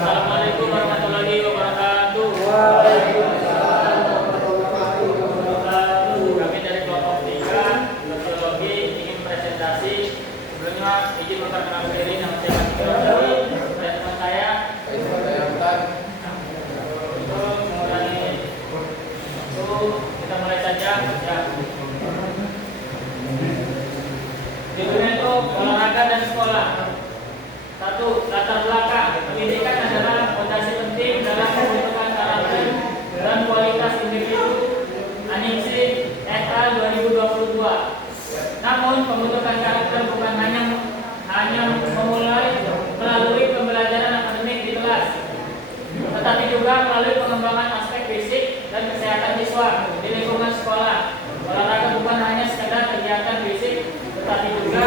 Assalamualaikum warahmatullahi wabarakatuh. Kami dari kelompok 3 sosiologi ingin presentasi. Sebelumnya izin memperkenalkan diri, nama saya Pak dari dan teman saya. Untuk mengurangi waktu, kita mulai saja. Ya. Judulnya itu olahraga dan sekolah. 1. Latar belakang. Pendidikan adalah fondasi penting dalam pembentukan karakter dan kualitas individu. Aniksi ETA 2022. Namun pembentukan karakter bukan hanya memulai melalui pembelajaran akademik di kelas, tetapi juga melalui pengembangan aspek fisik dan kesehatan siswa di lingkungan sekolah. Olahraga bukan hanya sekedar kegiatan fisik, tetapi juga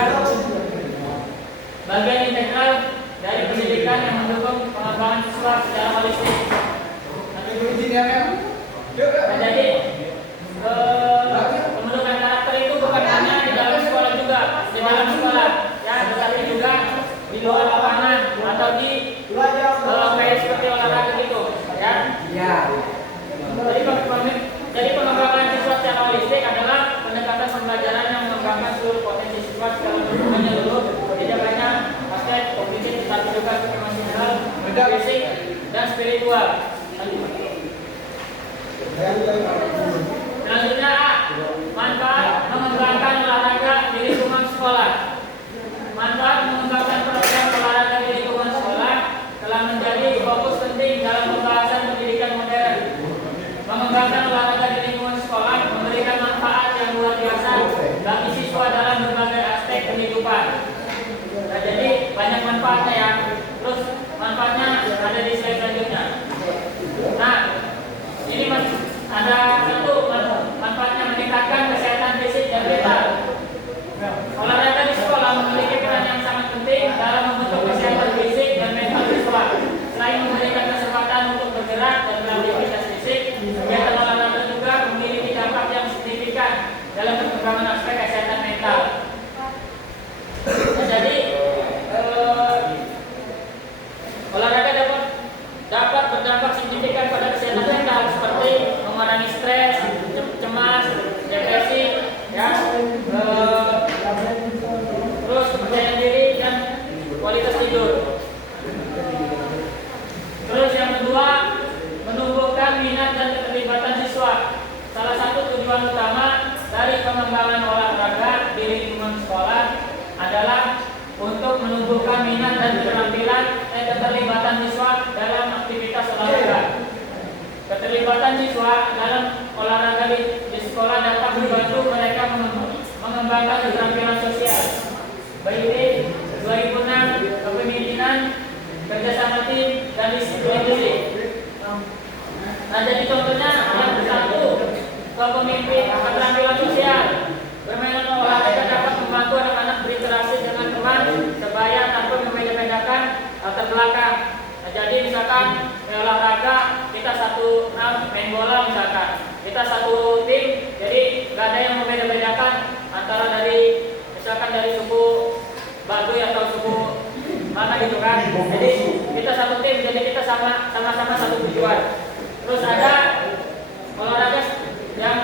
bagian integral dari pendidikan yang mendukung pengembangan siswa secara holistik. Nah, jadi pembentukan karakter itu bukan hanya di dalam sekolah juga, di dalam sekolah, ya, tetapi juga di luar lapangan atau di kayak seperti olahraga gitu, ya. Jadi pengembangan siswa secara holistik adalah pendekatan pembelajaran yang mengembangkan seluruh potensi siswa secara menyeluruh, tidak hanya aspek kognitif tetapi juga emosional, fisik, dan spiritual. Selanjutnya A. Manfaat mengembangkan olahraga di lingkungan sekolah. Manfaat mengembangkan program olahraga di lingkungan sekolah telah menjadi fokus penting dalam pembahasan pendidikan modern. Mengembangkan olahraga di lingkungan sekolah memberikan manfaat yang luar biasa bagi siswa dalam berbagai aspek kehidupan. Nah, jadi banyak manfaatnya ya. Terus manfaatnya ada di slide selanjutnya. Nah, ini ada satu manfaatnya meningkatkan kesehatan fisik dan mental. Olahraga di sekolah memiliki peran yang sangat penting dalam membentuk kesehatan fisik dan mental siswa. Selain memberikan kesempatan untuk bergerak dan beraktivitas fisik, kegiatan olahraga juga memiliki dampak yang signifikan dalam perkembangan aspek kesehatan mental. Nah, jadi olahraga dapat berdampak signifikan pada kesehatan mental seperti mengurangi stres, cemas, depresi, ya, terus kepercayaan diri dan kualitas tidur. Terus yang kedua, menumbuhkan minat dan keterlibatan siswa. Salah satu tujuan utama dari pengembangan olahraga di lingkungan sekolah adalah untuk menumbuhkan minat dan keterampilan dan keterlibatan siswa dalam aktivitas olahraga. Keterlibatan siswa dalam olahraga di sekolah dapat membantu mereka mengembangkan keterampilan sosial, baik 2006, kepemimpinan, kerjasama tim, dan disiplin diri. Nah, jadi contohnya yang satu, kepemimpinan keterampilan sosial. Bermain olahraga dapat membantu anak-anak berinteraksi dengan teman sebaya tanpa membeda-bedakan latar belakang. Nah, jadi misalkan olahraga kita main bola misalkan, kita satu tim, jadi nggak ada yang membeda-bedakan antara misalkan dari suku Baduy atau suku mana gitu kan. Jadi kita satu tim, jadi kita sama-sama satu tujuan. Terus ada olahraga yang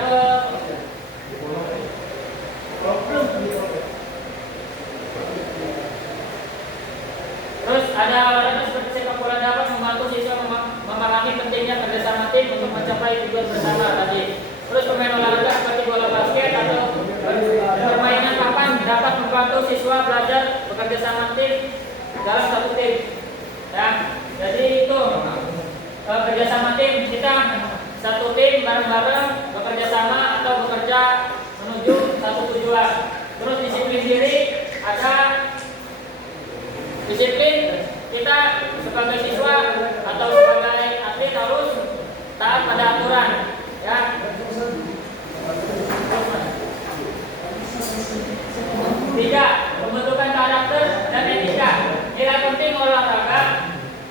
Terus ada olahraga seperti sepak bola dapat membantu siswa memahami pentingnya kerjasama tim untuk mencapai tujuan bersama tadi. Terus pemain olahraga seperti bola basket atau permainan papan dapat membantu siswa belajar bekerja sama tim dalam satu tim. Ya, jadi itu kerjasama tim, kita satu tim bareng-bareng bekerja sama atau bekerja menuju satu tujuan. Terus disiplin diri, ada disiplin kita sebagai siswa atau sebagai atlet harus taat pada aturan, ya. Tiga, pembentukan karakter dan etika. Nilai penting olahraga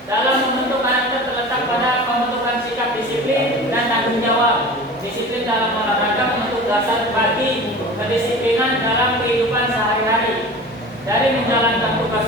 dalam membentuk karakter terletak pada pembentukan sikap disiplin dan tanggung jawab. Disiplin dalam olahraga membentuk dasar bagi kedisiplinan dalam kehidupan sehari-hari. Dari menjalankan tugas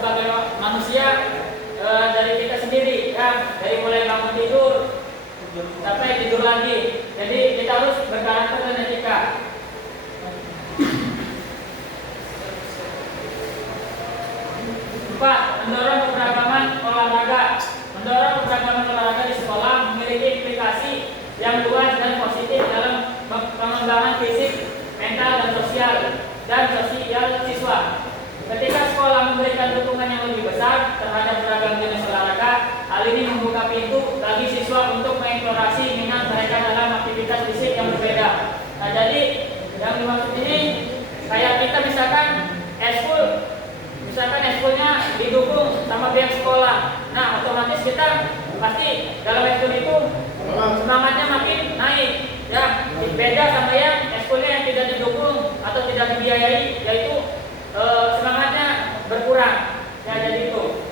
sebagai manusia dari kita sendiri, ya, dari mulai bangun tidur sampai tidur lagi. Jadi kita harus berkarakter dan etika. Empat, mendorong keberagaman olahraga. Mendorong keberagaman olahraga di sekolah memiliki implikasi yang luas dan positif dalam pengembangan fisik, mental, dan sosial siswa. Ketika sekolah memberikan dukungan yang lebih besar terhadap beragam jenis olahraga, hal ini membuka pintu bagi siswa untuk mengeksplorasi minat mereka dalam aktivitas fisik yang berbeda. Nah, jadi yang dimaksud ini kayak kita misalkan eskulnya didukung sama pihak sekolah. Nah, otomatis kita pasti dalam eskul itu semangatnya makin naik. Ya, beda sama yang eskulnya yang tidak didukung atau tidak dibiayai, yaitu semangatnya berkurang. Ya, jadi itu.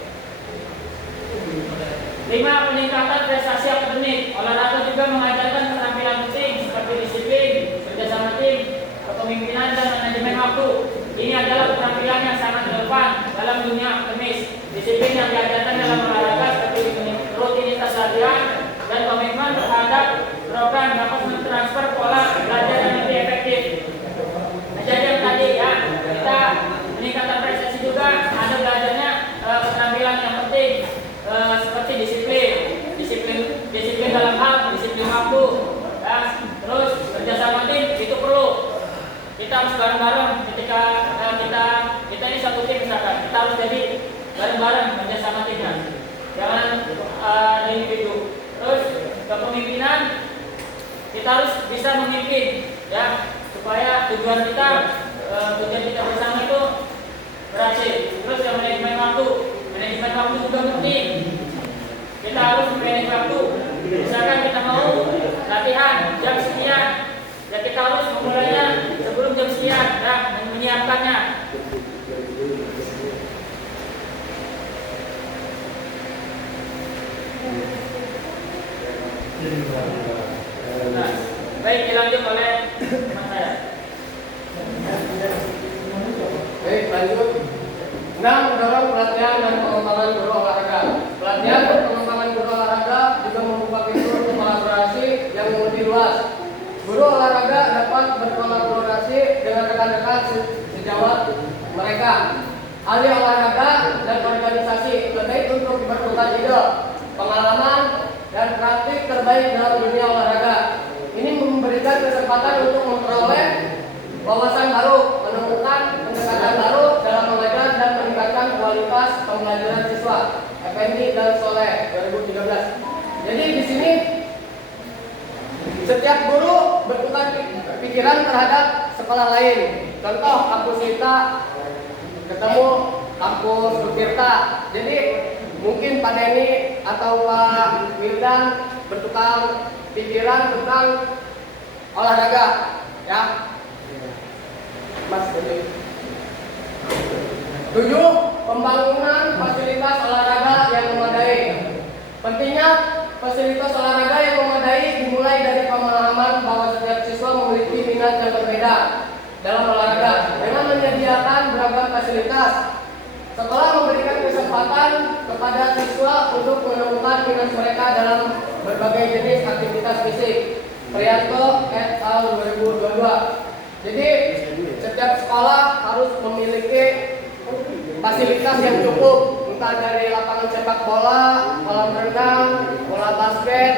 5. Peningkatan prestasi akademik. Olahraga juga mengajarkan keterampilan penting seperti disiplin, kerjasama tim, kepemimpinan, dan manajemen waktu. Ini adalah keterampilan yang sangat relevan dalam dunia akademis. Disiplin yang diajarkan dalam olahraga seperti rutinitas latihan dan komitmen terhadap program dapat mentransfer pola belajar yang lebih efektif. Nah, jadi yang tadi ya, kita meningkatkan prestasi juga ada belajarnya keterampilan yang penting seperti disiplin dalam hal disiplin waktu, ya, terus kerjasama tim itu perlu. Kita harus bareng-bareng ketika kita ini satu tim misalkan, kita harus jadi bareng-bareng kerjasama timnya, jangan individu. Terus kepemimpinan, kita harus bisa memimpin, ya, supaya tujuan kita bersama itu berhasil. Terus yang manajemen waktu juga penting. Kita harus manage waktu. Misalkan kita mau latihan jam sekian, ya kita harus memulainya sebelum jam sekian, dan menyiapkannya. Nah, baik, dilanjut oleh teman saya. Baik, lanjut. 6. Mendorong pelatihan dan pengembangan guru olahraga. Pelatihan dan pengembangan guru olahraga juga membuka pintu untuk kolaborasi yang lebih luas. Guru olahraga dapat berkolaborasi dengan rekan-rekan sejawat mereka, ahli olahraga dan organisasi terbaik untuk bertukar ide, pengalaman, dan praktik terbaik dalam dunia olahraga. Ini memberikan kesempatan untuk memperoleh wawasan baru, menemukan pendekatan baru dalam mengajar dan meningkatkan kualitas pembelajaran siswa. Effendi dan Soleh 2013. Jadi di sini setiap guru bertukar pikiran terhadap sekolah lain. Contoh kampus kita ketemu kampus Bukirta. Jadi mungkin Pak Denny atau Pak Wildan bertukar pikiran tentang olahraga, ya. Mas, 7. Pembangunan fasilitas olahraga yang memadai. Pentingnya fasilitas olahraga yang memadai dimulai dari pemahaman bahwa setiap siswa memiliki minat yang berbeda dalam olahraga. Dengan menyediakan beragam fasilitas, sekolah memberikan kesempatan kepada siswa untuk menemukan minat mereka dalam berbagai jenis aktivitas fisik. Prianto et al. 2022. Jadi setiap sekolah harus memiliki fasilitas yang cukup, entah dari lapangan sepak bola, kolam renang, bola basket,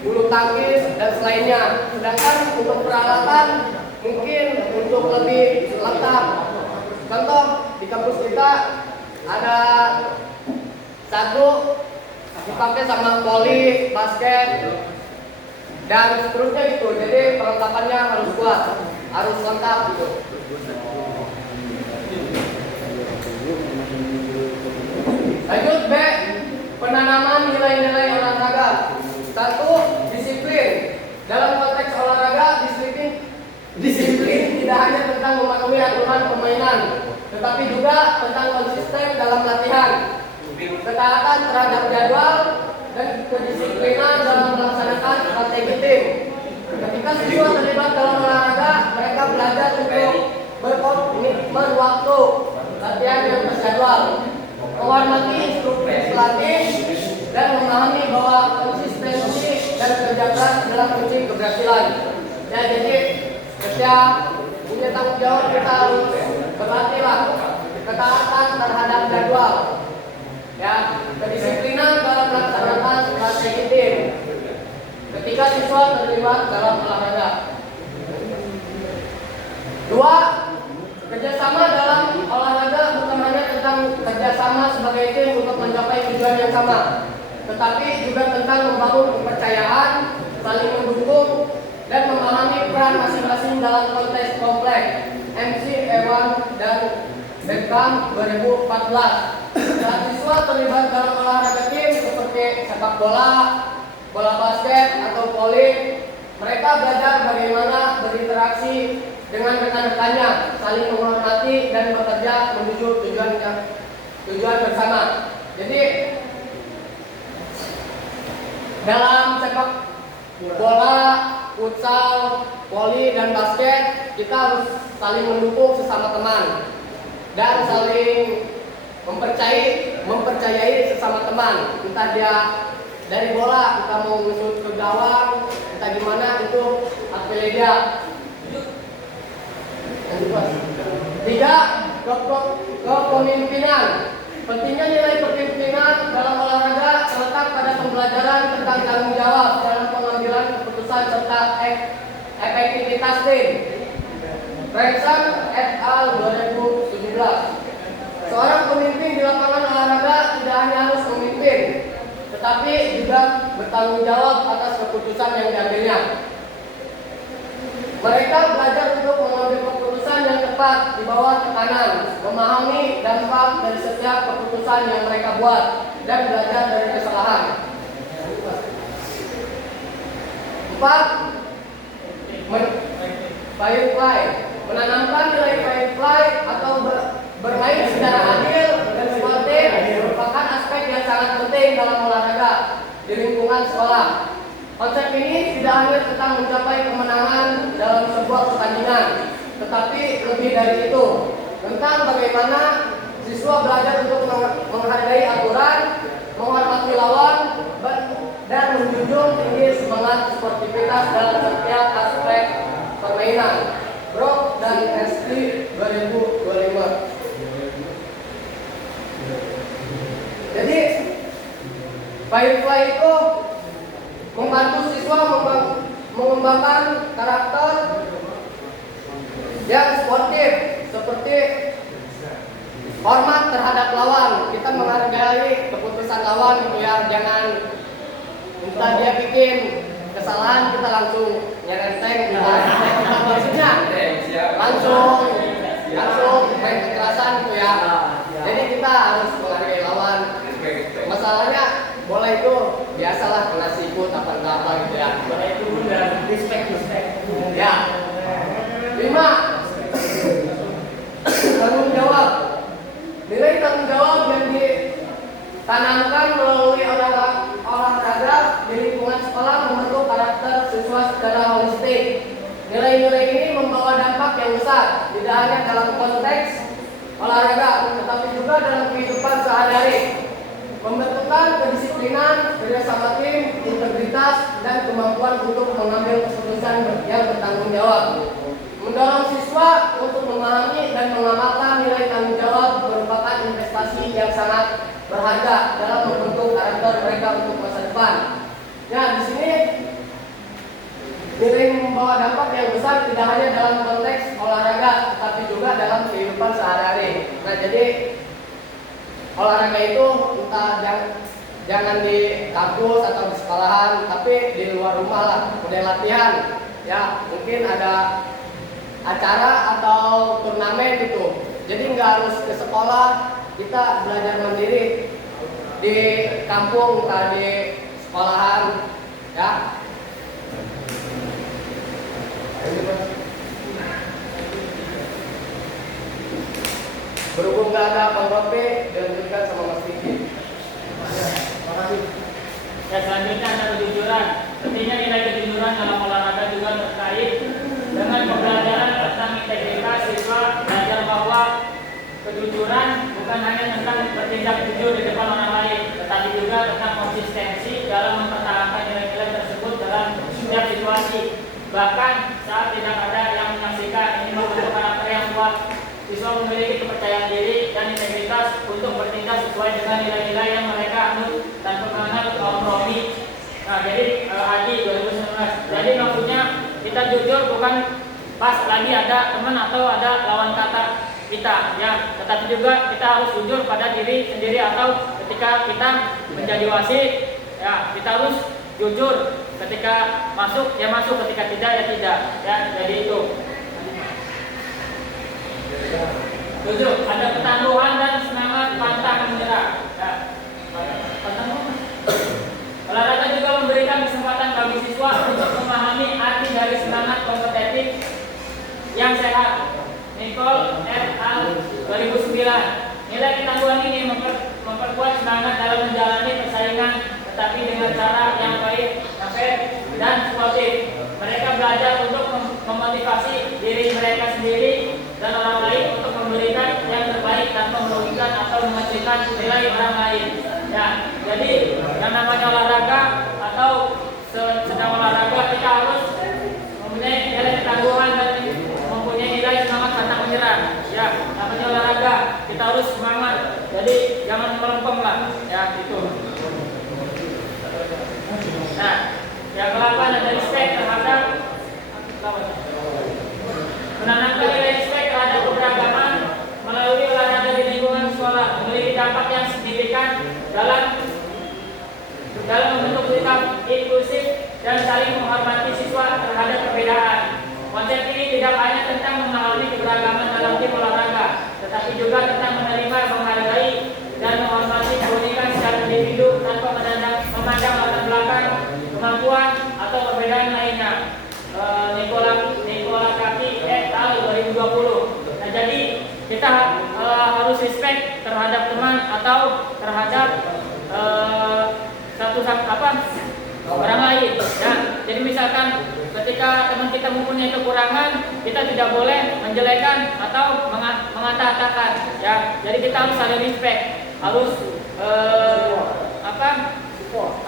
bulu tangkis, dan selainnya. Sedangkan untuk peralatan mungkin untuk lebih lengkap. Contoh di kampus kita ada sagu dipakai sama voli, basket, dan seterusnya gitu. Jadi perlengkapannya harus kuat, harus lengkap gitu. Lanjut B. Penanaman nilai-nilai olahraga. 1. Disiplin. Dalam konteks olahraga, disiplin tidak hanya tentang mematuhi aturan permainan, tetapi juga tentang konsisten dalam latihan, ketaatan terhadap jadwal, dan kedisiplinan dalam melaksanakan strategi tim. Ketika siswa terlibat dalam olahraga, mereka belajar untuk berkomitmen waktu, latihan yang terjadwal, menghormati instruksi pelatih, dan memahami bahwa konsistensi dan kerja keras adalah kunci keberhasilan. Ya, jadi setiap punya tanggung jawab kita harus berlatihlah ketaatan terhadap jadwal, ya, kedisiplinan dalam melaksanakan strategi tim ketika siswa terlibat dalam olahraga. 2. Kerjasama dalam olahraga bukan hanya tentang kerjasama sebagai tim untuk mencapai tujuan yang sama, tetapi juga tentang membangun kepercayaan, saling mendukung, dan memahami peran masing-masing dalam konteks kompleks. MC Ewan dan Beckham 2014. Saat siswa terlibat dalam olahraga tim seperti sepak bola, bola basket, atau voli, mereka belajar bagaimana berinteraksi dengan rekan-rekannya, saling menghormati, dan bekerja menuju tujuan bersama. Jadi dalam sepak bola, futsal, voli, dan basket, kita harus saling mendukung sesama teman dan saling mempercayai sesama teman. Entah dia dari bola kita mau ngesut ke gawang, entah gimana, itu hak pilih dia. 3. Kepemimpinan. Pentingnya nilai kepemimpinan dalam olahraga terletak pada pembelajaran tentang tanggung jawab dalam pengambilan keputusan serta efektivitas tim. Branson et al. 2017. Seorang pemimpin di lapangan olahraga tidak hanya harus memimpin, tetapi juga bertanggung jawab atas keputusan yang diambilnya. Mereka belajar untuk mengambil keputusan yang tepat di bawah tekanan, memahami dampak dari setiap keputusan yang mereka buat, dan belajar dari kesalahan. 4. Fair play. Menanamkan nilai fair play atau bermain secara adil dan sportif merupakan aspek yang sangat penting dalam olahraga di lingkungan sekolah. Konsep ini tidak hanya tentang mencapai kemenangan dalam sebuah pertandingan, tetapi lebih dari itu, tentang bagaimana siswa belajar untuk menghargai aturan, menghormati lawan, dan menjunjung tinggi semangat sportivitas dalam setiap aspek permainan. Brock dan Esti 2025. Jadi, fair play itu membantu siswa mengembangkan karakter yang sportif, seperti hormat terhadap lawan. Kita menghargai keputusan lawan gitu ya, jangan entah dia bikin kesalahan kita langsung nyerenteng gitu. Maksudnya langsung main kekerasan gitu ya. Jadi kita harus menghargai lawan. Masalahnya bola itu biasalah kena sikut apa gitu ya. Bola itu udah respect. Ya. 5. Tanggung jawab. Nilai tanggung jawab yang ditanamkan melalui olahraga di lingkungan sekolah membentuk karakter siswa secara holistik. Nilai-nilai ini membawa dampak yang besar, tidak hanya dalam konteks olahraga, tetapi juga dalam kehidupan sehari-hari. Pembentukan kedisiplinan, kerjasama tim, integritas, dan kemampuan untuk mengambil keputusan yang bertanggung jawab. Mendorong siswa untuk memahami dan mengamalkan nilai tanggung jawab merupakan investasi yang sangat berharga dalam membentuk karakter mereka untuk masa depan. Ya, di sini nilai membawa dampak yang besar tidak hanya dalam konteks olahraga, tetapi juga dalam kehidupan sehari-hari. Nah, jadi olahraga itu entah jangan di kampus atau di sekolahan, tapi di luar rumah lah, udah latihan. Ya, mungkin ada acara atau turnamen gitu. Jadi nggak harus ke sekolah, kita belajar mandiri di kampung, entah di sekolahan, ya. Berhubung nggak ada Bang Rope, dilanjutkan sama Mas Vicky. Makasih. Ya, selanjutnya ada kejujuran. Tentunya nilai kejujuran dalam olahraga juga terkait dengan pembelajaran tentang integritas siswa, belajar bahwa kejujuran kejujuran bukan hanya tentang bertindak jujur di depan orang lain, tetapi juga tentang konsistensi dalam mempertahankan nilai-nilai tersebut dalam setiap situasi. Bahkan saat tidak ada yang menyaksikan, ini membentuk karakter yang kuat. Siswa memiliki kepercayaan diri dan integritas untuk bertindak sesuai dengan nilai-nilai yang mereka anut tanpa mengenal kompromi. Nah, jadi Adi 2019. Jadi maksudnya kita jujur bukan pas lagi ada teman atau ada lawan kata kita, ya. Tetapi juga kita harus jujur pada diri sendiri atau ketika kita menjadi wasit, ya kita harus jujur. Ketika masuk ya masuk, ketika tidak ya tidak, ya. Jadi itu. 7. Ada ketangguhan dan semangat pantang menyerah. Ya. Olahraga juga memberikan kesempatan bagi siswa untuk memahami arti dari semangat kompetitif yang sehat. Nicole et al. 2009. Nilai ketangguhan ini memperkuat semangat dalam menjalani persaingan, tetapi dengan cara yang baik, fair, dan sportif. Mereka belajar untuk memotivasi diri mereka sendiri dan orang lain untuk memberikan yang terbaik tanpa merugikan atau mengecilkan nilai orang lain. Ya, jadi yang namanya olahraga atau sedang olahraga kita harus mempunyai nilai ketangguhan dan mempunyai nilai semangat pantang menyerah. Ya, namanya olahraga kita harus semangat. Jadi jangan melempem lah. Ya, itu. Nah, yang ke-8 ada respect terhadap menanamkan nilai respect terhadap keberagaman melalui olahraga di lingkungan sekolah memiliki dampak yang signifikan dalam membentuk sikap inklusif dan saling menghormati siswa terhadap perbedaan. Konsep ini tidak hanya tentang memahami keberagaman dalam tim olahraga, tetapi juga tentang menerima, menghargai, dan menghormati keunikan secara individu tanpa memandang latar belakang, kemampuan, atau perbedaan lainnya. Nicola Kaki et al. 2020. Nah, jadi kita harus respect terhadap teman atau terhadap orang lain. Ya. Jadi misalkan ketika teman kita mempunyai kekurangan, kita tidak boleh menjelekan atau mengata-atakan. Ya. Jadi kita harus saling respect, harus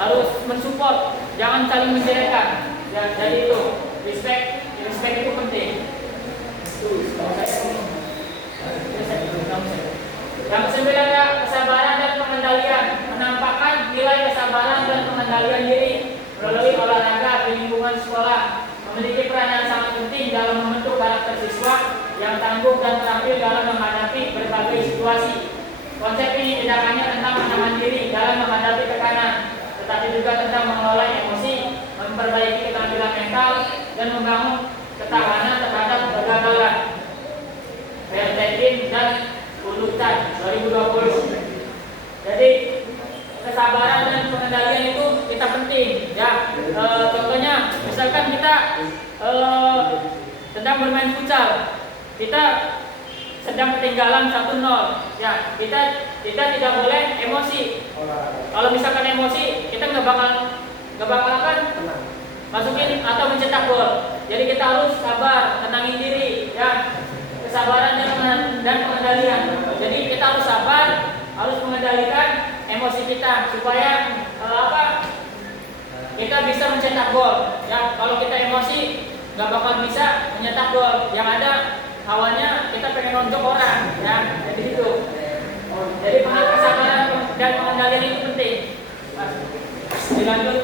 harus mensupport, jangan saling menjelekan. Ya, jadi itu respect itu penting. Yang ke-9 ada kesabaran dan pengendalian. Menampakkan nilai kesabaran dan pengendalian diri melalui olahraga di lingkungan sekolah memiliki peran yang sangat penting dalam membentuk karakter siswa yang tangguh dan terampil dalam menghadapi berbagai situasi. Konsep ini tidak hanya tentang menahan diri dalam menghadapi tekanan, tetapi juga tentang mengelola emosi, memperbaiki keterampilan mental, dan membangun ketahanan terhadap kegagalan. Bertekin dan Ulutan 2020. Jadi kesabaran dan pengendalian itu kita penting, ya. Contohnya, misalkan kita sedang bermain futsal, kita sedang ketinggalan 1-0, ya. Kita tidak boleh emosi. Kalau misalkan emosi, kita nggak bakal akan masukin atau mencetak gol. Jadi kita harus sabar, tenangin diri, ya. Kesabaran dan pengendalian. Jadi kita harus sabar, harus mengendalikan emosi kita supaya kita bisa mencetak gol. Ya, kalau kita emosi nggak bakal bisa mencetak gol. Yang ada hawanya kita pengen nonjok orang, ya. Jadi itu. Jadi kesabaran dan pengendalian itu penting. Dilanjut.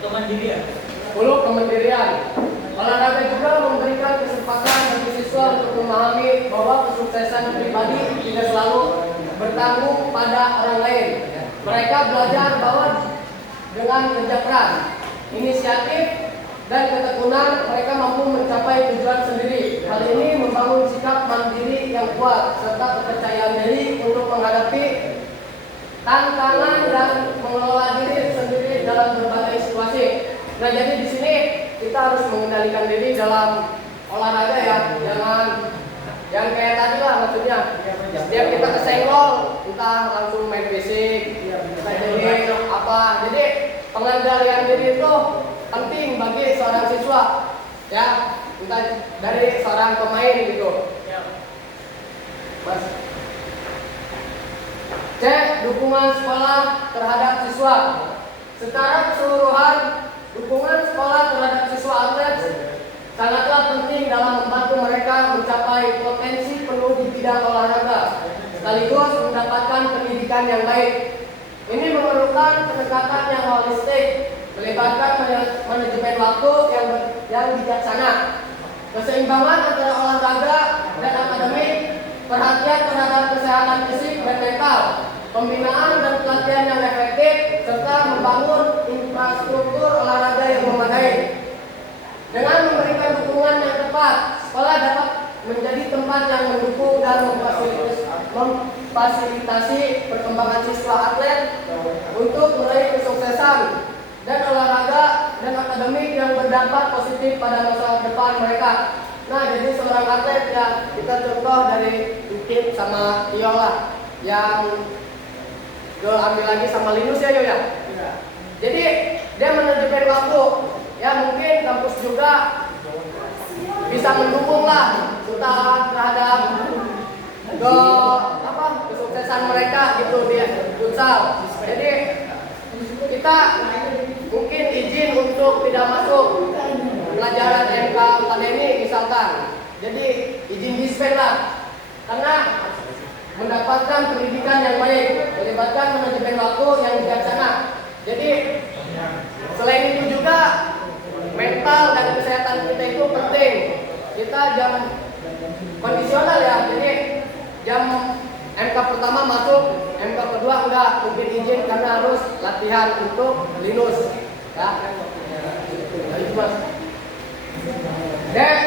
Kemandirian. 10. Kemandirian. Olahraga juga memberikan kesempatan bagi siswa untuk memahami bahwa kesuksesan pribadi tidak selalu bertanggung pada orang lain. Mereka belajar bahwa dengan kerja keras, inisiatif, dan ketekunan mereka mampu mencapai tujuan sendiri. Hal ini membangun sikap mandiri yang kuat serta kepercayaan diri untuk menghadapi tantangan dan mengelola diri sendiri dalam berbagai situasi. Nah, jadi di sini kita harus mengendalikan diri dalam olahraga, ya. Jangan yang kayak tadi lah, maksudnya setiap kita kesenggol kita langsung main fisik, kita jadi apa. Jadi pengendalian diri itu penting bagi seorang siswa. Ya, entah dari seorang pemain gitu. Ya. Mas. C. Dukungan sekolah terhadap siswa. Secara keseluruhan, dukungan sekolah terhadap siswa atlet sangatlah penting dalam membantu mereka mencapai potensi penuh di bidang olahraga, sekaligus mendapatkan pendidikan yang baik. Ini memerlukan pendekatan yang holistik, melibatkan manajemen waktu yang bijaksana, keseimbangan antara olahraga dan akademik, perhatian terhadap kesehatan fisik dan mental, pembinaan dan pelatihan yang efektif, serta membangun infrastruktur olahraga yang memadai. Dengan memberikan dukungan yang tepat, sekolah dapat menjadi tempat yang mendukung dan memfasilitasi perkembangan siswa atlet untuk meraih kesuksesan dan olahraga dan akademik yang berdampak positif pada masa depan mereka. Nah, jadi seorang atlet ya kita contoh dari Ukip sama Iola yang ambil lagi sama Linus ya Yo ya. Jadi dia manajemen waktu. Ya mungkin kampus juga bisa mendukung lah terhadap kesuksesan mereka gitu di futsal. Jadi kita mungkin izin untuk tidak masuk pelajaran MK akademi misalkan. Jadi izin dispen lah karena mendapatkan pendidikan yang baik, melibatkan manajemen waktu yang bijaksana. Jadi selain itu juga mental dan kesehatan kita itu penting. Kita jam kondisional ya. Jadi jam MK pertama masuk, MK kedua enggak, mungkin izin karena harus latihan untuk Linus. Ya. Itu Mas.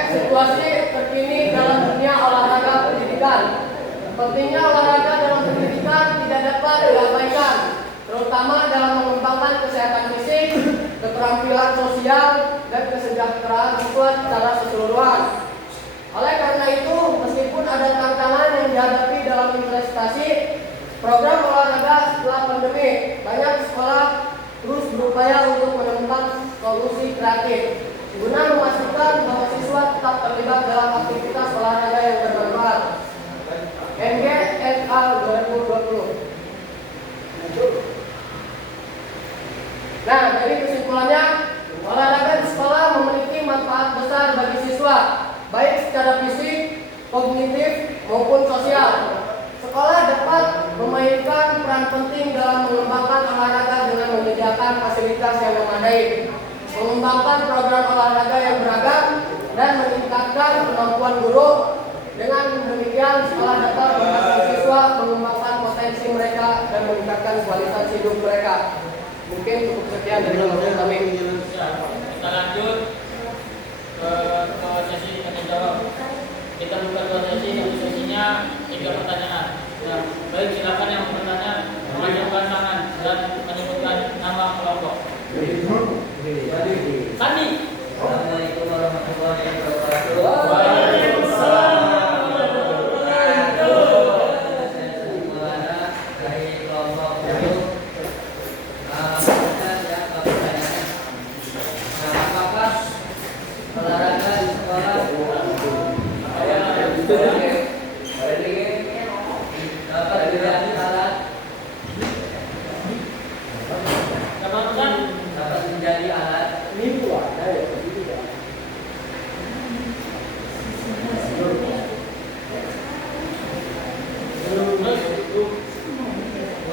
Situasi terkini dalam dunia olahraga pendidikan. Pentingnya olahraga dalam pendidikan tidak dapat diabaikan, terutama dalam mengembangkan kesehatan fisik, keterampilan sosial, dan kesejahteraan siswa secara keseluruhan. Oleh karena itu, meskipun ada tantangan yang dihadapi dalam investasi program olahraga setelah pandemi, banyak sekolah terus berupaya untuk menemukan solusi kreatif guna memastikan bahwa siswa tetap terlibat dalam aktivitas olahraga yang bermanfaat. NGSA 2020. Nah, jadi kesimpulannya, olahraga di sekolah memiliki manfaat besar bagi siswa, baik secara fisik, kognitif, maupun sosial. Sekolah dapat memainkan peran penting dalam mengembangkan olahraga dengan menyediakan fasilitas yang memadai, mengembangkan program olahraga yang beragam, dan meningkatkan kemampuan guru. Dengan demikian, sekolah dapat membantu siswa mengembangkan potensi mereka dan meningkatkan kualitas hidup mereka. Mungkin cukup sekian dari kami. Kita lanjut ke sesi tanya jawab. Kita buka dua sesi, satu sesinya 3 pertanyaan. Ya, baik, silakan yang bertanya mengajukan tangan dan menyebutkan nama kelompok. Sandi. Assalamualaikum warahmatullahi wabarakatuh. Waalaikumsalam.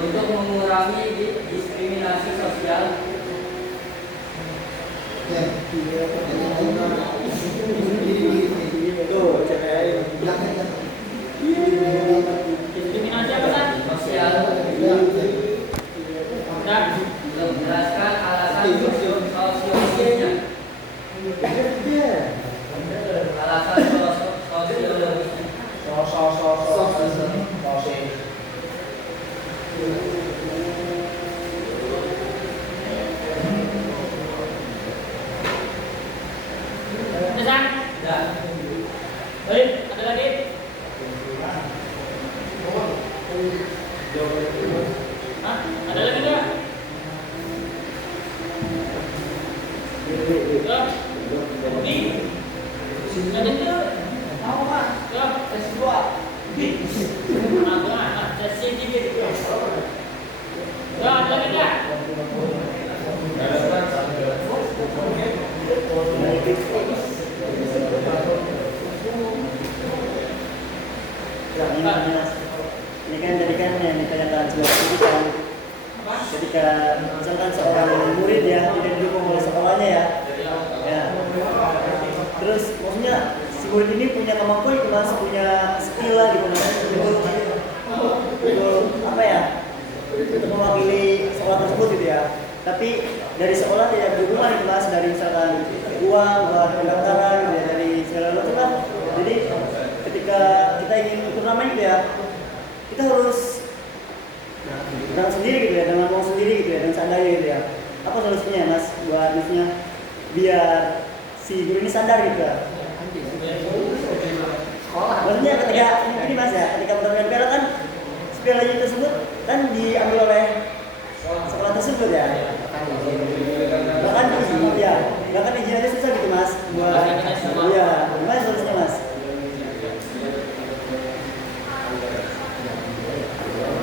Untuk mengurangi diskriminasi sosial. Diskriminasi apa kan? Sosial. Dan Menjelaskan alasan sosiologisnya. Alasan sosiologisnya. Pesan? Ya. Baik, ada lagi? Hah? Ada lagi nggak? Ya. Ini Jadi tahu Mas, ya sesi 2. Sesi 3. Ya, ada lagi enggak? Ini kan jadi kan yang ditanyakan ketika misalkan seorang murid ya tidak didukung oleh sekolahnya ya. Terus maksudnya si murid ini punya kemampuan itu Mas, punya skill lah gitu Mas, untuk apa ya, untuk mewakili sekolah tersebut gitu ya. Tapi dari sekolah tidak berhubungan itu Mas, dari misalkan uang buat pendaftaran gitu ya, dari segala macam lah. Jadi ketika kita ingin turnamen gitu ya, kita harus berangkat sendiri gitu ya, dengan uang sendiri gitu ya, dan seadanya gitu ya. Apa solusinya Mas buat maksudnya biar si guru ini sadar gitu ya? Maksudnya ketika ini Mas ya, ketika pertandingan piala kan piala tersebut kan diambil oleh sekolah tersebut ya. Bahkan izin aja susah gitu Mas buat iya, gimana solusinya Mas?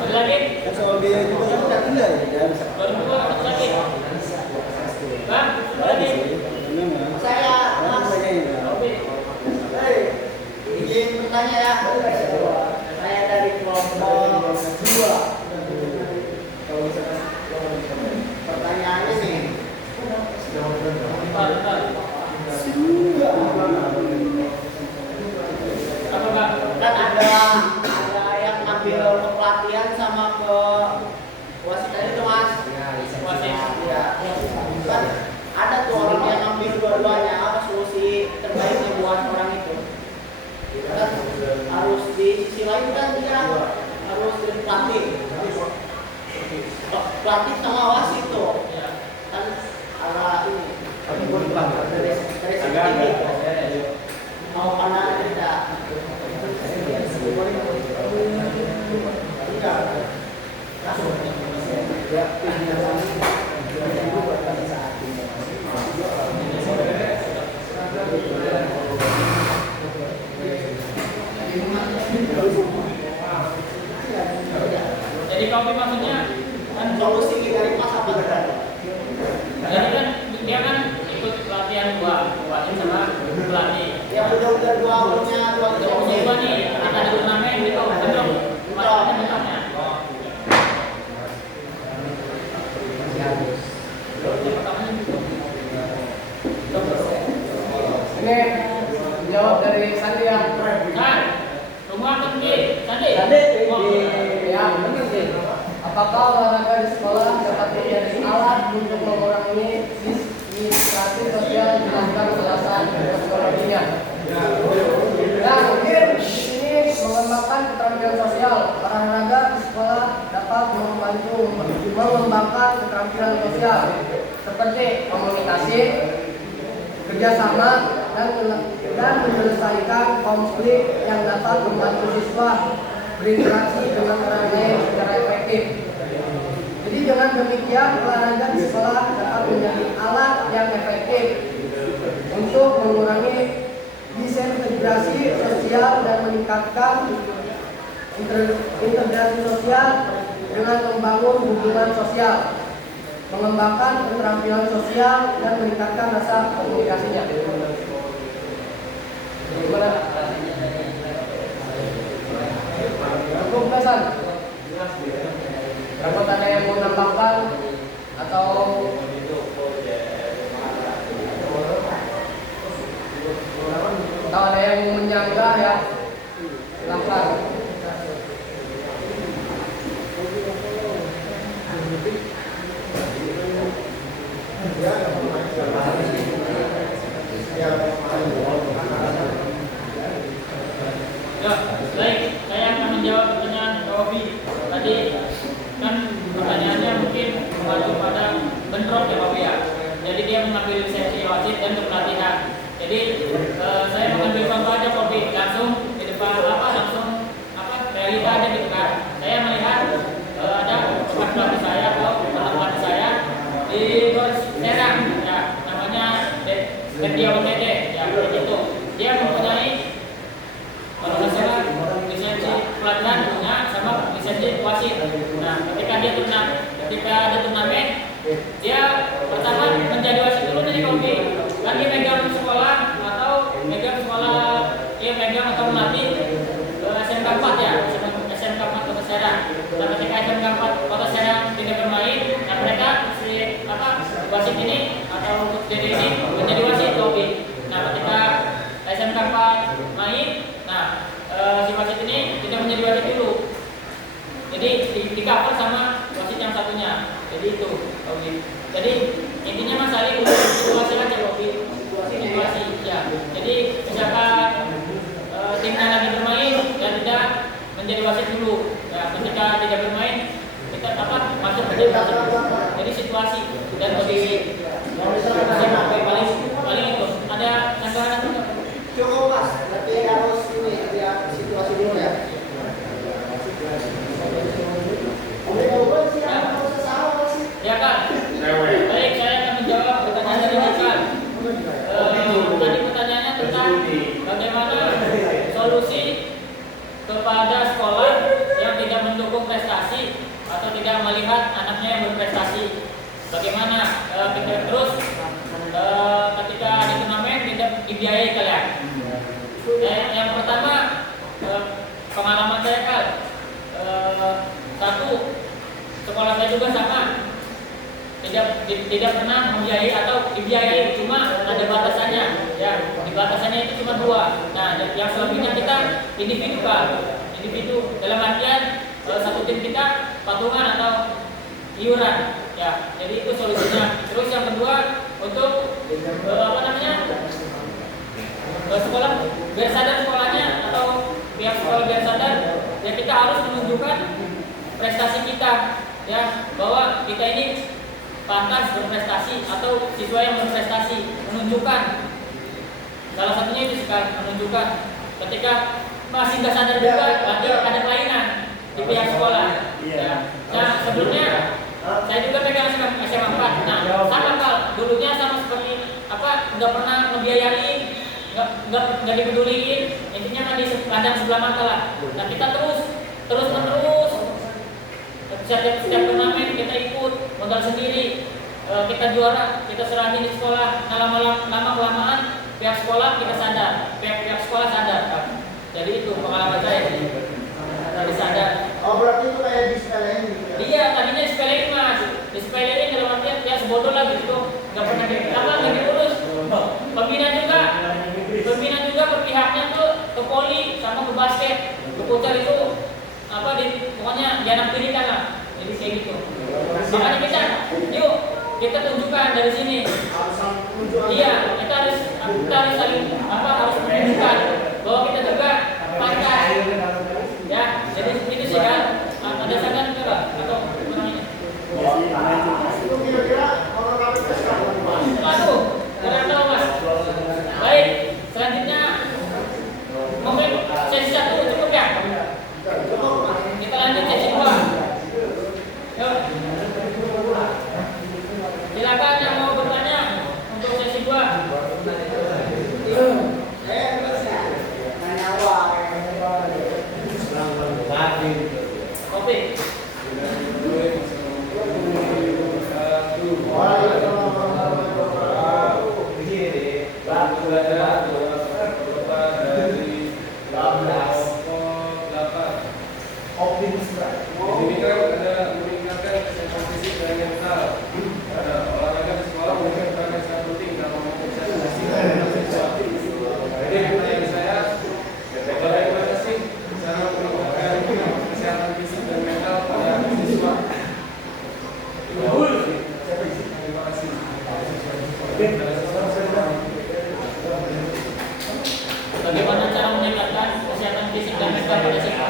Ada lagi? Kan soal biaya juga kan udah gila ya. Berdua ada lagi. Bang, ada lagi. Saya Mas. Izin bertanya ya. Saya dari kelompok 2. Pertanyaannya nih. Apa Bang? Kan ada yang ngambil pelatihan sama ke wasit itu Mas. Wasit. Ya. Kan ada tuh orang yang ngambil dua-duanya, apa solusi terbaiknya buat orang itu? Kan harus di sisi lain kan dia harus jadi pelatih. Pelatih sama wasit tuh. Kan ala ini. Dari segi tinggi. Mau pandangan tidak? Jadi kopi maksudnya kan Solusi dari Mas apa tadi? jadi kan dia kan ikut pelatihan wasit sama pelatih. Ya udah dua punya dua Dua nih, ada turnamen gitu, betul. Pelatihannya bentuknya. Ini jawab dari Sandi ya. Kan, rumah atau di Sandi? Oh, Ya, benar sih. Apakah olahraga di sekolah dapat menjadi alat untuk mengurangi diskriminasi sosial jelaskan alasan ekonominya? Nah, mungkin di sini mengembangkan keterampilan sosial. Olahraga di sekolah dapat membantu mengembangkan keterampilan sosial seperti komunikasi, kerjasama, dan menyelesaikan konflik yang dapat membantu siswa berinteraksi dengan orang lain secara efektif. Jadi dengan demikian olahraga di sekolah dapat menjadi alat yang efektif untuk mengurangi disintegrasi sosial dan meningkatkan integrasi sosial dengan membangun hubungan sosial, mengembangkan keterampilan sosial dan meningkatkan rasa komunikasinya. Gimana? Cukup pesan. Berapa ada yang mau nambahkan atau ada yang mau menyanggah ya? Silakan. ya, baik. Saya akan menjawab pertanyaan Robi. Tadi kan pertanyaannya mungkin mengacu pada bentrok ya Pak ya. Jadi dia mengambil lisensi wasit dan kepelatihan. Jadi saya mengambil contoh aja Robi, langsung di depan langsung realita aja gitu kan. Saya melihat ada bekas pelatih saya atau pelatih saya di Gor Serang ya, namanya Dedia Wtd ya, itu dia Nah, ketika ada turnamen, dia pertama menjadi wasit dulu nih kopi. Kan dia megang sekolah atau megang melatih SMK 4 ya, SMK 4 Kota Serang. Nah, ketika SMK 4 Kota Serang tidak bermain, nah mereka wasit ini atau jadi ini menjadi wasit kopi. Nah, ketika SMK 4 main, nah si wasit ini tidak menjadi wasit dulu. Jadi di cover sama wasit yang satunya. Jadi itu kopi. Jadi intinya Mas Ali untuk situasi aja kopi. Situasi ya. Jadi misalkan timnya lagi bermain dan tidak menjadi wasit dulu. Ya, ketika tidak bermain kita masuk menjadi wasit. Jadi situasi dan berdiri. Paling itu ada tambahan atau enggak? Cukup Mas, berarti harus ini lihat situasi dulu ya. Ya kan? Baik, saya akan menjawab pertanyaan dari Mas. Tadi pertanyaannya tentang bagaimana solusi kepada sekolah yang tidak mendukung prestasi atau tidak melihat anaknya yang berprestasi. Bagaimana terus ketika di turnamen tidak dibiayai kalian? Yang pertama pengalaman saya kan satu sekolah saya juga sama tidak pernah membiayai atau dibiayai, cuma ada batasannya ya, di batasannya itu cuma 2. Nah, yang selebihnya kita individu dalam artian satu tim kita patungan atau iuran ya, jadi itu solusinya. Terus yang kedua untuk sekolah biar sadar sekolahnya atau pihak sekolah biar sadar ya, kita harus menunjukkan prestasi kita ya, bahwa kita ini pantas berprestasi atau siswa yang berprestasi, menunjukkan. Salah satunya itu sekarang menunjukkan. Ketika masih nggak sadar juga, nanti ada kelainan di pihak sekolah. Ya. Nah, sebelumnya saya juga pegang SMA 4. Nah, sama kal, dulunya sama seperti nggak pernah ngebiayain, nggak dipeduliin. Intinya kan di kandang sebelah mata lah. Nah, kita terus menerus. Setiap turnamen kita ikut, modal sendiri, kita juara, kita serahin di sekolah. Nah, lama kelamaan pihak sekolah kita sadar, pihak sekolah sadar kan. Jadi itu pengalaman saya dari sadar. Oh, berarti itu kayak disepelein gitu ya? Iya, tadinya disepelein Mas, disepelein dalam artian ya sebodoh lah gitu, nggak pernah nggak diurus. Pembina juga berpihaknya tuh ke poli sama ke basket, ke putar itu pokoknya dianak dirikan lah. Jadi kayak gitu. Makanya kita tunjukkan dari sini. Iya, kita harus saling harus menunjukkan bahwa kita juga pantas. Ya, jadi itu sih kan. Ada saran enggak atau namanya? Itu kira-kira orang KPPS Aduh, kurang tahu Mas. Baik, selanjutnya mungkin sesi 1 cukup ya? Kita lanjut sesi 2. Yuk. Silakan yang mau bertanya untuk sesi 2. Kopi. Ini kan ada meningkatkan kesehatan fisik dan mental. Olahraga di sekolah memberikan peran yang sangat penting dalam mempersiapkan siswa. Jadi pertanyaan saya, bagaimana sih cara meningkatkan kesehatan fisik dan mental pada siswa? Terima kasih. Bagaimana cara meningkatkan kesehatan fisik dan mental pada siswa?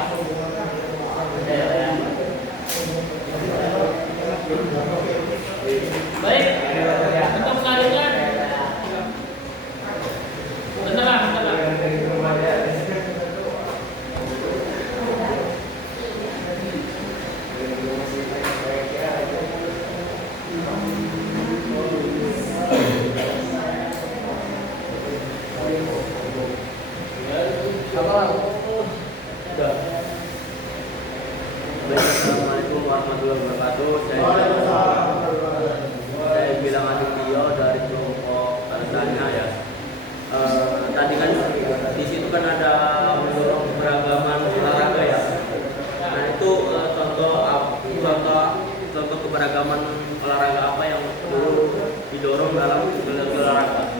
Baik, untuk selanjutnya bentar. Assalamualaikum warahmatullahi wabarakatuh. Saya bilang Adityo dari kelompok tanya ya. Tadi kan di situ kan ada mendorong keberagaman olahraga ya. Nah itu contoh keberagaman olahraga apa yang perlu didorong dalam olahraga?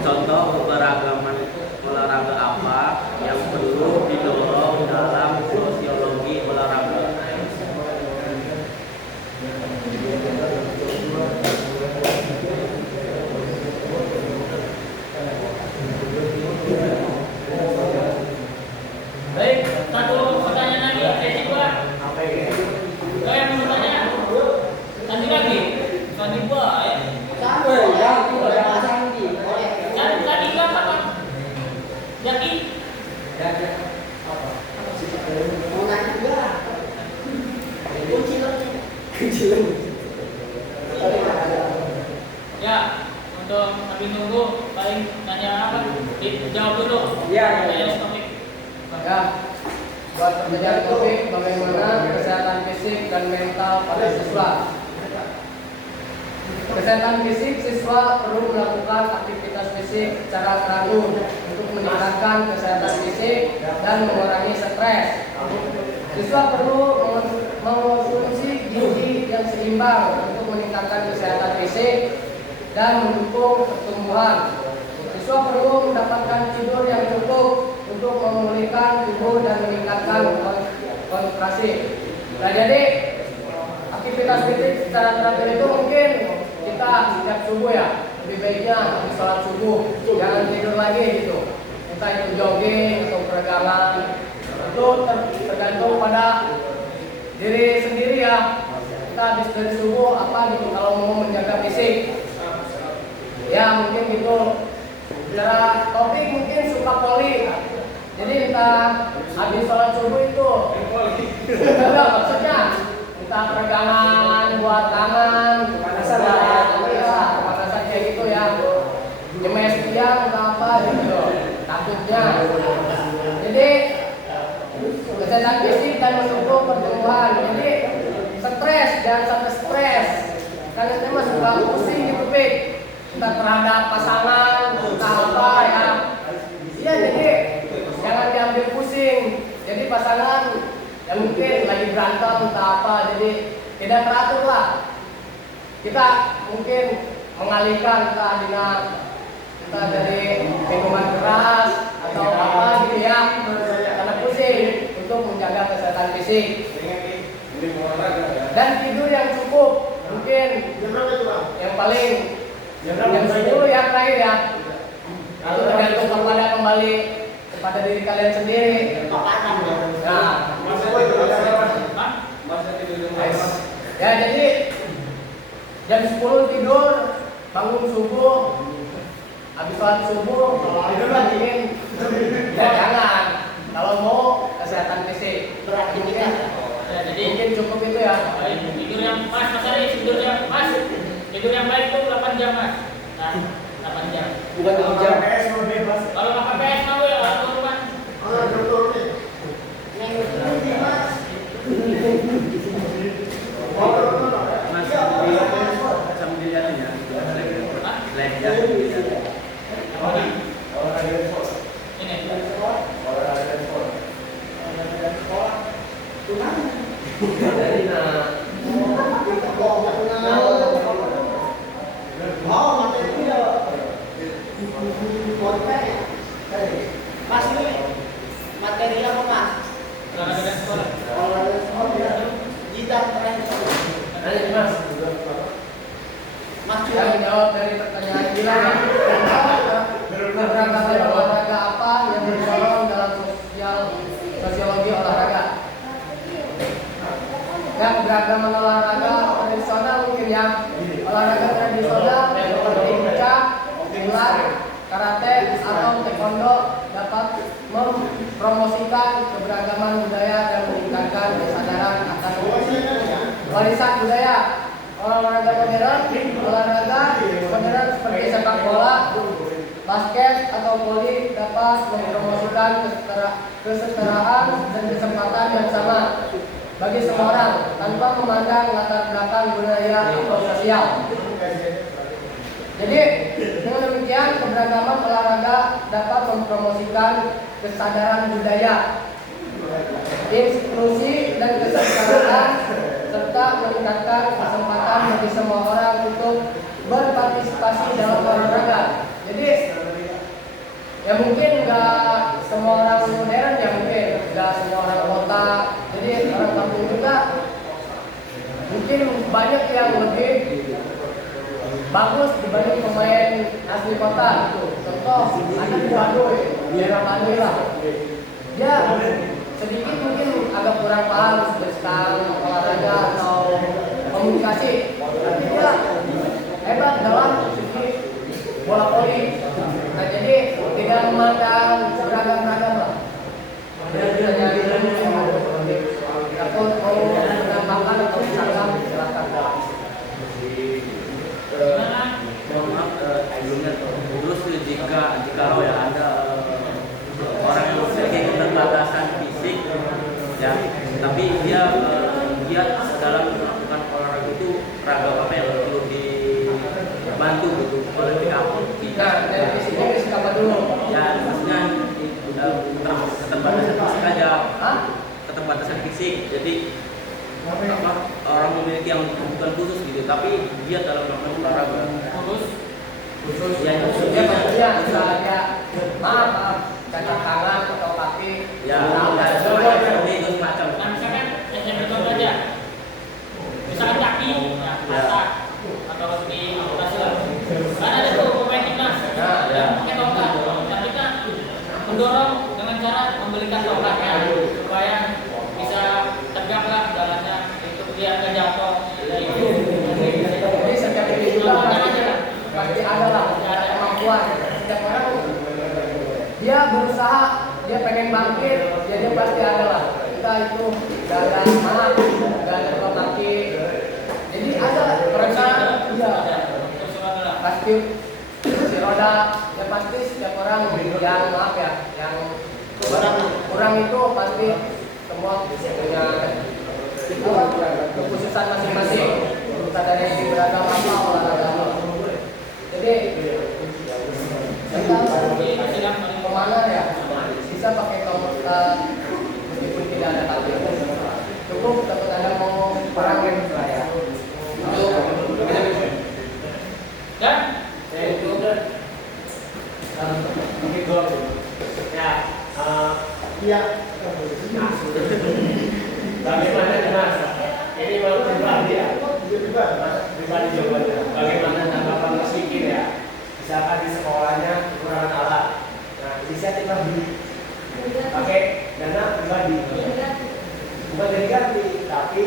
Contoh keberagaman olahraga apa yang perlu didorong dalam sosiologi olahraga? Baik, satu pertanyaan lagi, sesi 2. Kau yang mau tanya? Nanti lagi. Nanti gua ya. Tadi apa? Yakin? Mau nanya juga. Ya, untuk sambil nunggu paling tanya apa? Dijawab dulu. Iya. Tanya topik. Ya, buat perbedaan topik bagaimana kesehatan fisik dan mental pada siswa. Kesehatan fisik siswa perlu melakukan aktivitas fisik secara teratur untuk meningkatkan kesehatan fisik dan mengurangi stres. Siswa perlu mengonsumsi gizi yang seimbang untuk meningkatkan kesehatan fisik dan mendukung pertumbuhan. Siswa perlu mendapatkan tidur yang cukup untuk memulihkan tubuh dan meningkatkan konsentrasi. Nah, jadi aktivitas fisik secara teratur itu mungkin kita setiap subuh ya, lebih baiknya habis sholat subuh jangan tidur lagi gitu. Entah itu jogging atau peregangan, itu tergantung pada diri sendiri ya. Kita habis dari subuh apa gitu kalau mau menjaga fisik. Ya mungkin gitu. Secara topik mungkin suka poli. Jadi entah habis sholat subuh itu enggak maksudnya entah peregangan buat tangan kepanasan kepanasan kayak gitu ya, nyemes tiang atau apa gitu takutnya. Jadi kesehatan fisik dan mendukung pertumbuhan. Jadi stres jangan sampai stres karena itu mah suka pusing gitu Pik, entah terhadap pasangan entah apa ya. Iya, jadi jangan diambil pusing. Jadi pasangan yang mungkin lagi berantem entah apa, jadi tidak teratur lah. Kita mungkin mengalihkan entah dari minuman keras atau apa gitu ya, karena pusing untuk menjaga kesehatan fisik. Dan tidur yang cukup, mungkin yang paling jam 10 ya terakhir ya. Itu tergantung kembali kepada diri kalian sendiri. Nah, ya jadi jam 10 tidur, bangun subuh, habis sholat subuh, tidur lagi ya jangan. Kalau mau kesehatan fisik, beraktivitas. Ya, jadi Mungkin cukup itu ya. tidur yang pas, Mas Ari, tidur yang pas. Tidur yang baik itu 8 jam, Mas. Nah, 8 jam. Bukan 7 jam. Kalau pakai PS mau ya orang turunan. Mas sambil lihat ya. Lihat ya. Ini. Mas ini materi apa Mas? Olahraga dan sekolah. Jidat terakhir. Nanti Mas. Mas Yang menjawab dari pertanyaan bilang keberagaman olahraga apa yang didorong dalam sosiologi olahraga. Ya, keberagaman olahraga tradisional mungkin ya. Olahraga tradisional seperti pecah, silat, karate atau taekwondo dapat mempromosikan keberagaman budaya dan meningkatkan kesadaran akan warisan budaya. Olahraga modern seperti sepak bola, basket atau voli dapat mempromosikan kesetaraan dan kesempatan yang sama. bagi semua orang tanpa memandang latar belakang budaya atau sosial. Jadi dengan demikian keberagaman olahraga dapat mempromosikan kesadaran budaya, inklusi dan kesetaraan serta meningkatkan kesempatan bagi semua orang untuk berpartisipasi dalam olahraga. Jadi ya mungkin nggak semua orang modern, ya mungkin nggak semua orang kota, jadi orang kampung juga mungkin banyak yang lebih bagus dibanding pemain asli kota gitu. Contoh ada di Baduy, daerah Baduy lah, dia sedikit mungkin agak kurang paham tentang olahraga atau komunikasi, tapi dia hebat dalam segi bola voli. Nah, jadi tidak memandang beragam-ragam lah. Dia bisa jadi atau mau menambahkan atau misalkan silakan. Maaf, terus jika ya ada orang yang memiliki keterbatasan fisik, ya, tapi dia dalam melakukan olahraga itu ragam apa yang perlu dibantu gitu oleh pihak. Nah, dari fisik apa dulu? Ya, maksudnya keterbatasan fisik aja, keterbatasan fisik. Jadi orang memiliki yang kebutuhan khusus gitu, tapi dia dalam melakukan olahraga Khusus ya, dia maksudnya misalnya maaf cacat tangan atau kaki seperti itu semacam. Nah, misalkan saya bercontoh aja, misalkan kaki, ya, patah atau di amputasi lah. Kan ada tuh pemain timnas yang pakai tongkat, dan kita mendorong dengan cara membelikan tongkatnya supaya bisa tegak lah jalannya, itu dia nggak jatuh. jadi setiap individu pasti ada lah kemampuan. Setiap orang dia berusaha, dia pengen bangkit, dia pasti ada lah. Kita itu gak ada maaf, gak ada dua kaki. Jadi ada mereka, iya pasti kursi roda. Ya pasti setiap orang yang maaf ya, yang kurang itu pasti semua punya kekhususan masing-masing. Kita dari segi beragam apa olahraga. Jadi kita kemana ya bisa pakai tongkat meskipun tidak ada kaki. Cukup takut ada mau perang yang ya. Dan bagaimana Mas? Ini mau pribadi ya? Pribadi jawabannya. Bagaimana tanggapan Mas Fikir ya? Misalkan di sekolahnya kekurangan alat. Nah, inisiatif pakai dana pribadi. Bukan diganti, tapi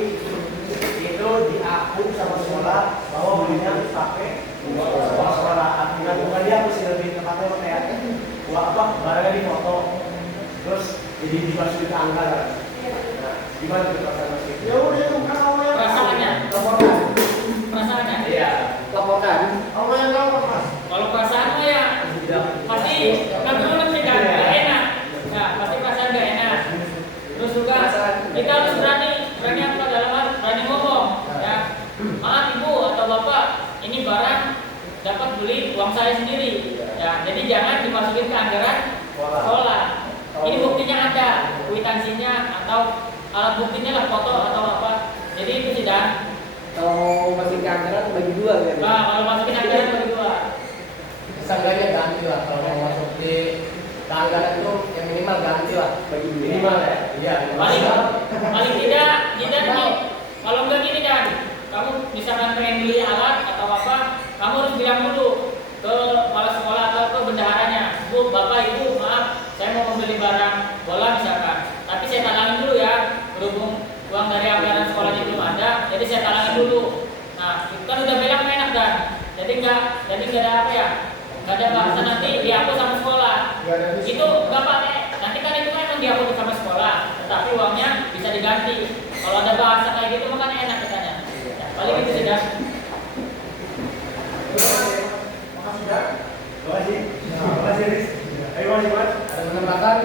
itu diakui sama sekolah bahwa belinya pakai sekolah. Artinya bukan dia harus lebih tepatnya kayak barangnya di foto, terus jadi dimasukin ke angka kan. Nah, gimana tuh perasaan Mas Fikir? Ya udah itu kan Allah yang perasaannya. Iya. Laporkan. Allah yang tahu Mas. Kalau perasaan mah ya pasti kan dulu nanti nggak enak. Nah, pasti perasaan nggak enak. Terus juga kita harus berani apa dalam hal berani ngomong. Ya, maaf ibu atau bapak, ini barang dapat beli uang saya sendiri. Ya, jadi jangan dimasukin ke anggaran sekolah. Ini buktinya ada, kwitansinya atau alat buktinya lah, foto atau apa. Jadi itu tidak. Kalau masukin ke anggaran bagi dua kan? Nah, kalau masukin anggaran bagi dua. Seenggaknya ganti lah kalau mau masuk di anggaran itu yang minimal ganti lah bagi Minimal ya? Iya. Paling tidak nih. Kalau enggak gini kan, kamu misalkan pengen beli alat atau apa, kamu harus bilang dulu ke kepala sekolah atau ke bendaharanya, Bu, Bapak, Ibu, maaf, saya mau membeli barang bola misalkan, tapi saya talangin dulu ya, berhubung uang dari anggaran sekolahnya belum ada, jadi saya talangin dulu. Nah, itu kan udah bilang enak kan, jadi nggak ada apa ya, nggak ada bahasa nanti dihapus sama sekolah. Itu nggak pakai, nanti kan itu memang dihapus sama sekolah, tetapi uangnya bisa diganti. Kalau ada bahasa kayak gitu makanya enak katanya. Ya, paling itu sudah. Terima kasih. Riz. Ayo Mas. Ada menambahkan?